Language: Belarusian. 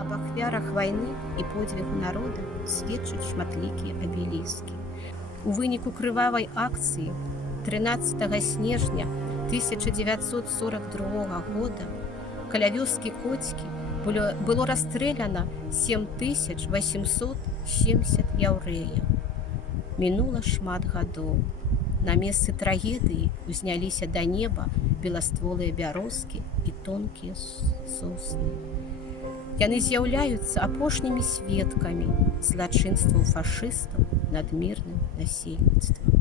Аб ахвярах вайны і подзвігу народа сведчаць шматлікія абеліскі. У выніку крывавай акцыі 13 снежня 1942 года каля вёскі Коцькі было расстрэляна 7870 яўрэяў. Мінула шмат гадоў. На месцы трагедыі узняліся да неба беластволыя бярозкі і тонкія сосны. Яны з'яўляюцца апошнімі сведкамі злачынстваў фашыстаў над мірным насельніцтвам.